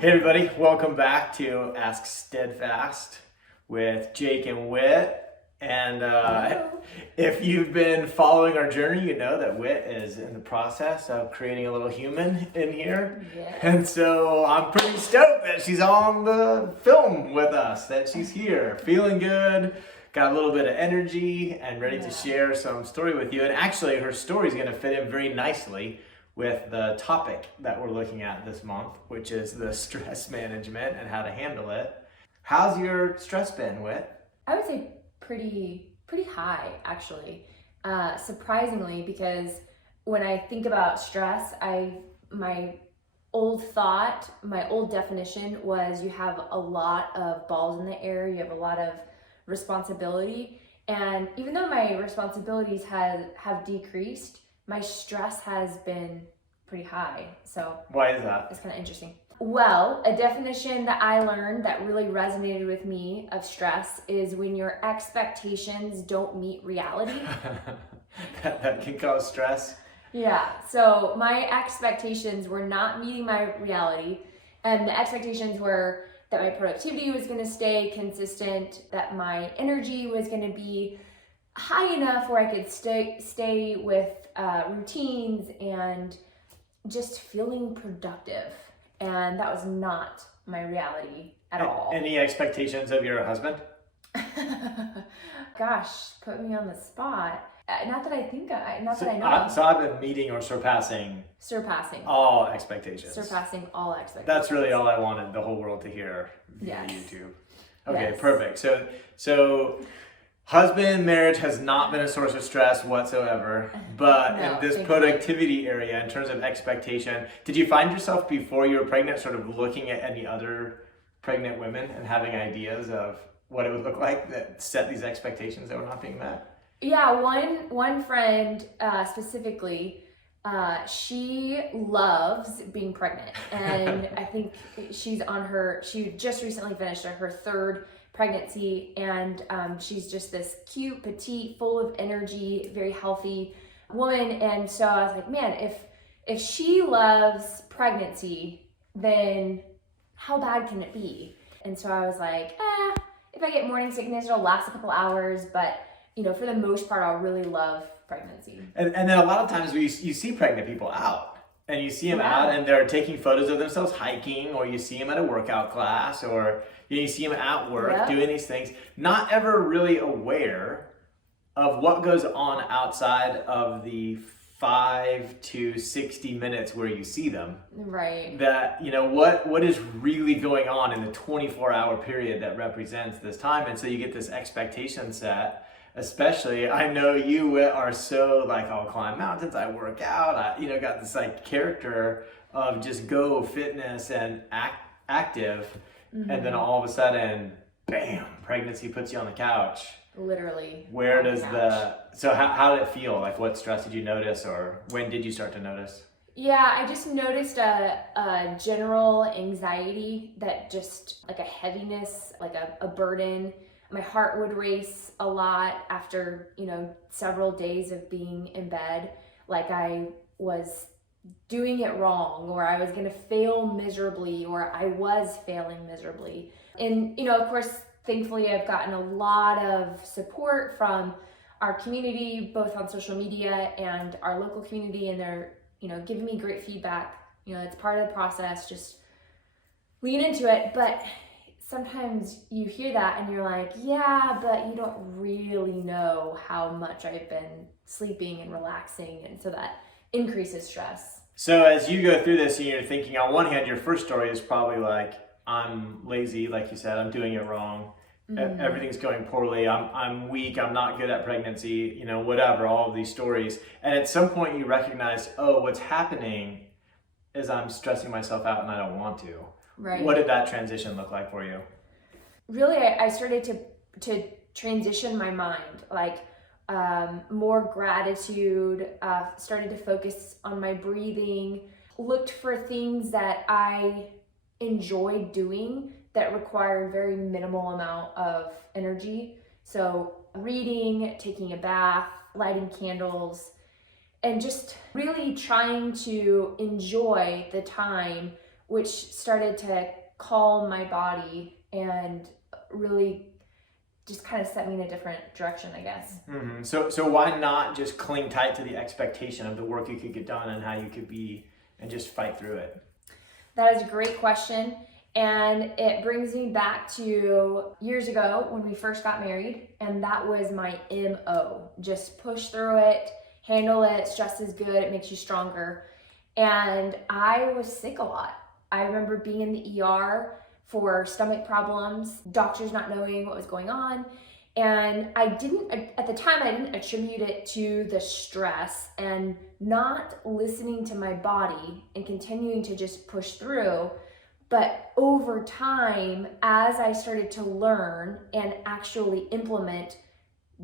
Hey everybody, welcome back to Ask Steadfast with Jake and Whit. And if you've been following our journey, you know that Whit is in the process of creating a little human in here. Yes. And so I'm pretty stoked that she's on the film with us, that she's here, feeling good, got a little bit of energy and ready to share some story with you. And actually her story is going to fit in very nicely with the topic that we're looking at this month, which is the stress management and how to handle it. How's your stress been, Whit? I would say pretty high, actually. Surprisingly, because when I think about stress, my old definition was you have a lot of balls in the air, you have a lot of responsibility, and even though my responsibilities have decreased, my stress has been pretty high. So why is that? It's kind of interesting. Well, a definition that I learned that really resonated with me of stress is when your expectations don't meet reality. that can cause stress. Yeah, so my expectations were not meeting my reality, and the expectations were that my productivity was going to stay consistent, that my energy was going to be high enough where I could stay with routines and just feeling productive. And that was not my reality at all. Any expectations of your husband? Gosh, put me on the spot. Not that I know. So I've been meeting or surpassing all expectations. Surpassing all expectations. That's really all I wanted the whole world to hear via YouTube. Okay, yes. Perfect. So husband marriage has not been a source of stress whatsoever, but No, in this productivity area, in terms of expectation, did you find yourself before you were pregnant sort of looking at any other pregnant women and having ideas of what it would look like that set these expectations that were not being met? Yeah, one friend specifically, she loves being pregnant, and I think she just recently finished her third pregnancy, and she's just this cute, petite, full of energy, very healthy woman. And so I was like, man, if she loves pregnancy, then how bad can it be? And so I was like, if I get morning sickness, it'll last a couple hours, but for the most part, I'll really love pregnancy. And then a lot of times you see pregnant people out. And you see them out and they're taking photos of themselves hiking, or you see them at a workout class, or you see them at work doing these things, not ever really aware of what goes on outside of the 5 to 60 minutes where you see them. Right. That, what is really going on in the 24-hour period that represents this time. And so you get this expectation set. Especially, I know you are so like, I'll climb mountains, I work out, I got this like character of just go fitness and active, and then all of a sudden, bam, pregnancy puts you on the couch. Literally. Where does how did it feel? Like, what stress did you notice, or when did you start to notice? Yeah, I just noticed a general anxiety, that just like a heaviness, like a burden. My heart would race a lot after, several days of being in bed, like I was doing it wrong, or I was going to fail miserably, or I was failing miserably. And, of course, thankfully, I've gotten a lot of support from our community, both on social media and our local community, and they're, giving me great feedback. It's part of the process, just lean into it. But sometimes you hear that and you're like, yeah, but you don't really know how much I've been sleeping and relaxing, and so that increases stress. So as you go through this and you're thinking, on one hand, your first story is probably like, I'm lazy, like you said, I'm doing it wrong. Mm-hmm. Everything's going poorly. I'm weak. I'm not good at pregnancy, whatever, all of these stories. And at some point you recognize, what's happening is I'm stressing myself out and I don't want to. Right. What did that transition look like for you? Really, I started to transition my mind, like more gratitude, started to focus on my breathing, looked for things that I enjoyed doing that required very minimal amount of energy. So reading, taking a bath, lighting candles, and just really trying to enjoy the time which started to calm my body and really just kind of set me in a different direction, I guess. Mm-hmm. So why not just cling tight to the expectation of the work you could get done and how you could be, and just fight through it? That is a great question. And it brings me back to years ago when we first got married. And that was my MO. Just push through it, handle it. Stress is good. It makes you stronger. And I was sick a lot. I remember being in the ER for stomach problems, doctors not knowing what was going on. And at the time, I didn't attribute it to the stress and not listening to my body and continuing to just push through. But over time, as I started to learn and actually implement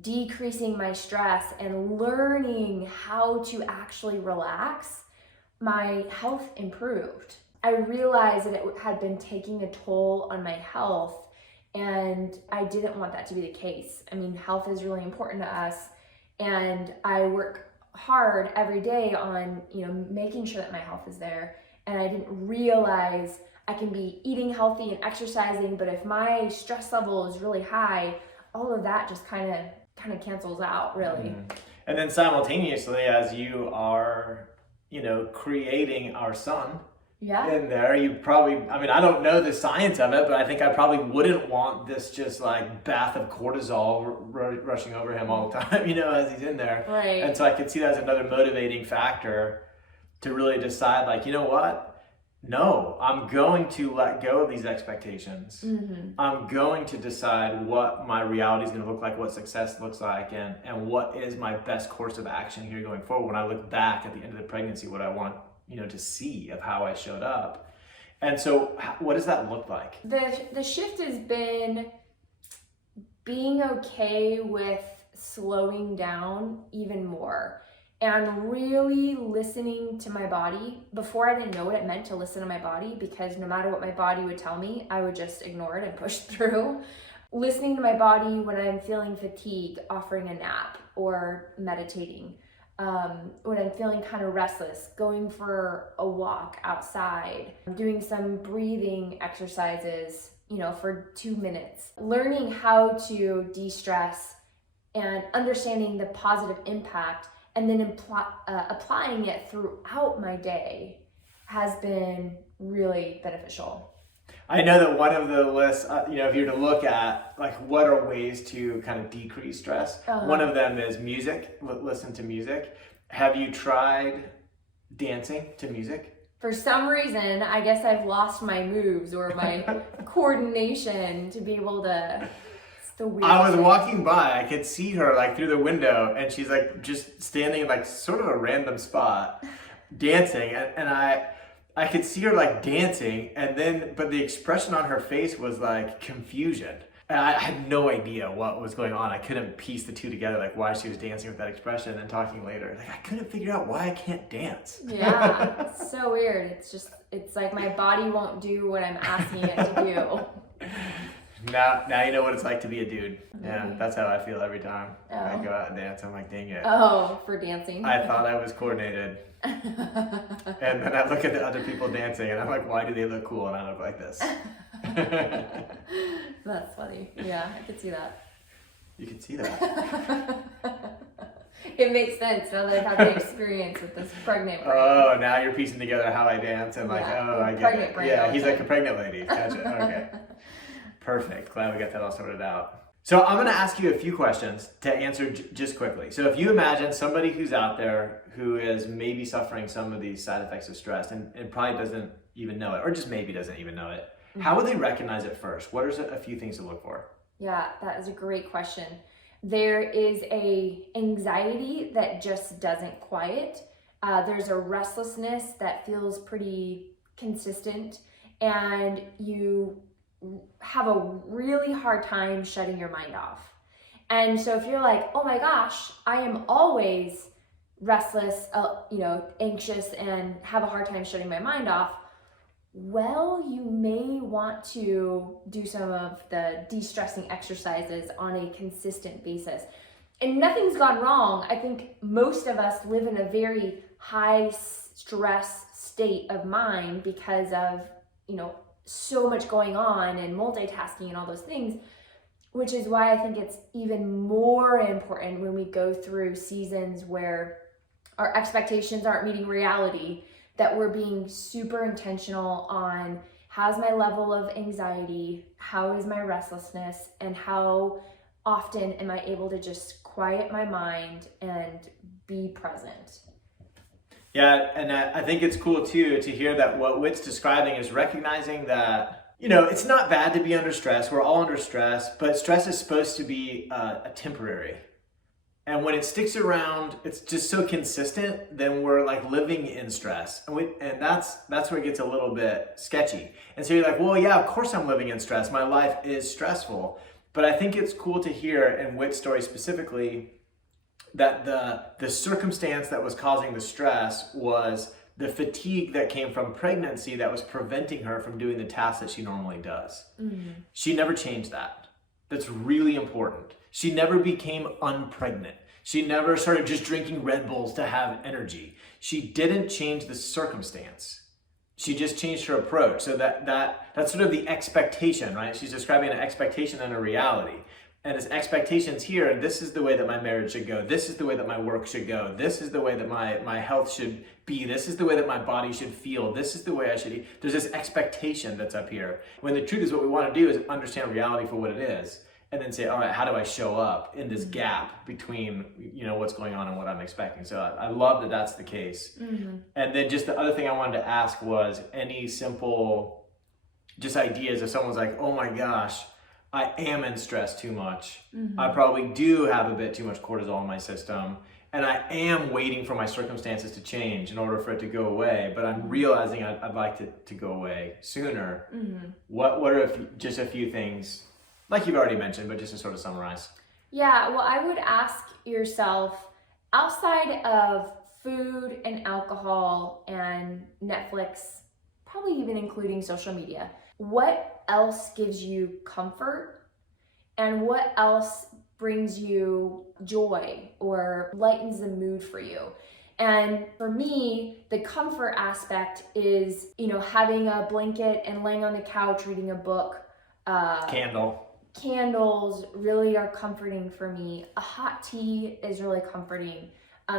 decreasing my stress and learning how to actually relax, my health improved. I realized that it had been taking a toll on my health, and I didn't want that to be the case. I mean, health is really important to us, and I work hard every day on, making sure that my health is there. And I didn't realize I can be eating healthy and exercising, but if my stress level is really high, all of that just kind of cancels out, really. Mm-hmm. And then simultaneously, as you are, creating our son, in there, you probably, I don't know the science of it, but I think I probably wouldn't want this just like bath of cortisol rushing over him all the time, as he's in there. Right. And so I could see that as another motivating factor to really decide, like, you know what? No, I'm going to let go of these expectations. Mm-hmm. I'm going to decide what my reality is going to look like, what success looks like, and what is my best course of action here going forward. When I look back at the end of the pregnancy, what I want to see of how I showed up. And so what does that look like? The shift has been being okay with slowing down even more and really listening to my body. Before, I didn't know what it meant to listen to my body, because no matter what my body would tell me, I would just ignore it and push through. Listening to my body when I'm feeling fatigue, offering a nap or meditating. When I'm feeling kind of restless, going for a walk outside, doing some breathing exercises, for 2 minutes. Learning how to de-stress and understanding the positive impact, and then applying it throughout my day has been really beneficial. I know that one of the lists, if you were to look at like what are ways to kind of decrease stress, one of them is music, listen to music. Have you tried dancing to music? For some reason, I guess I've lost my moves or my coordination to be able to. It's the weird. I was walking by, I could see her like through the window, and she's like just standing in like sort of a random spot, dancing, and I could see her like dancing, but the expression on her face was like confusion. And I had no idea what was going on. I couldn't piece the two together, like why she was dancing with that expression, and talking later. Like I couldn't figure out why I can't dance. Yeah, it's so weird. It's like my body won't do what I'm asking it to do. Now you know what it's like to be a dude. Yeah, that's how I feel every time I go out and dance. I'm like, dang it. Oh, for dancing. I thought I was coordinated. And then I look at the other people dancing and I'm like, why do they look cool and I look like this? That's funny. Yeah, I could see that. You can see that. It makes sense now that I've had the experience with this pregnant brain. Oh, now you're piecing together how I dance and like, I get it. Brain, yeah, he's like a pregnant lady. Gotcha. Okay. Perfect. Glad we got that all sorted out. So I'm going to ask you a few questions to answer just quickly. So if you imagine somebody who's out there who is maybe suffering some of these side effects of stress and probably doesn't even know it, or just maybe doesn't even know it, how would they recognize it first? What are a few things to look for? Yeah, that is a great question. There is a anxiety that just doesn't quiet. There's a restlessness that feels pretty consistent, and you have a really hard time shutting your mind off. And so if you're like, oh my gosh, I am always restless, anxious, and have a hard time shutting my mind off, well, you may want to do some of the de-stressing exercises on a consistent basis. And nothing's gone wrong. I think most of us live in a very high stress state of mind because of, so much going on and multitasking and all those things, which is why I think it's even more important when we go through seasons where our expectations aren't meeting reality, that we're being super intentional on how's my level of anxiety, how is my restlessness, and how often am I able to just quiet my mind and be present. Yeah, and I think it's cool too to hear that what Whit's describing is recognizing that, it's not bad to be under stress. We're all under stress, but stress is supposed to be a temporary. And when it sticks around, it's just so consistent, then we're like living in stress. And that's where it gets a little bit sketchy. And so you're like, well, yeah, of course I'm living in stress. My life is stressful. But I think it's cool to hear in Whit's story specifically that the circumstance that was causing the stress was the fatigue that came from pregnancy that was preventing her from doing the tasks that she normally does. Mm-hmm. She never changed that. That's really important. She never became unpregnant. She never started just drinking Red Bulls to have energy. She didn't change the circumstance. She just changed her approach. So that's sort of the expectation, right? She's describing an expectation and a reality. And his expectations here, this is the way that my marriage should go. This is the way that my work should go. This is the way that my health should be. This is the way that my body should feel. This is the way I should eat. There's this expectation that's up here. When the truth is what we want to do is understand reality for what it is. And then say, all right, how do I show up in this gap between, what's going on and what I'm expecting? So I love that that's the case. Mm-hmm. And then just the other thing I wanted to ask was any simple just ideas if someone's like, oh my gosh, I am in stress too much. Mm-hmm. I probably do have a bit too much cortisol in my system. And I am waiting for my circumstances to change in order for it to go away. But I'm realizing I'd like it to go away sooner. Mm-hmm. What are just a few things, like you've already mentioned, but just to sort of summarize? Yeah, well, I would ask yourself, outside of food and alcohol and Netflix, probably even including social media, what else gives you comfort and what else brings you joy or lightens the mood for you? And for me, the comfort aspect is, having a blanket and laying on the couch reading a book. Candles really are comforting for me. A hot tea is really comforting.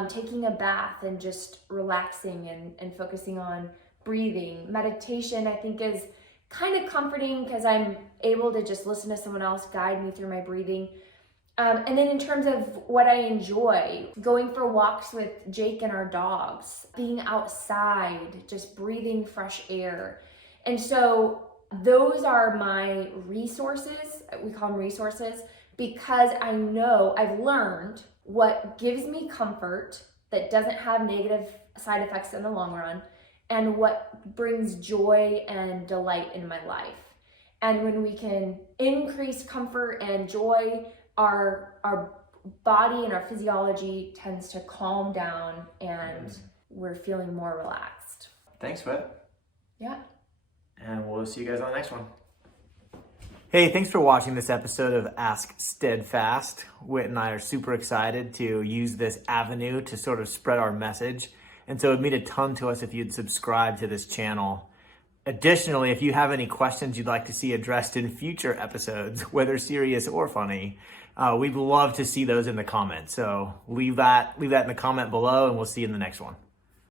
Taking a bath and just relaxing and focusing on breathing. Meditation, I think, is kind of comforting because I'm able to just listen to someone else guide me through my breathing. And then in terms of what I enjoy, going for walks with Jake and our dogs, being outside, just breathing fresh air. And so those are my resources. We call them resources because I know I've learned what gives me comfort that doesn't have negative side effects in the long run and what brings joy and delight in my life. And when we can increase comfort and joy, our body and our physiology tends to calm down and we're feeling more relaxed. Thanks, Whit. Yeah. And we'll see you guys on the next one. Hey, thanks for watching this episode of Ask Steadfast. Whit and I are super excited to use this avenue to sort of spread our message. And so it'd mean a ton to us if you'd subscribe to this channel. Additionally, if you have any questions you'd like to see addressed in future episodes, whether serious or funny, we'd love to see those in the comments. So leave that in the comment below and we'll see you in the next one.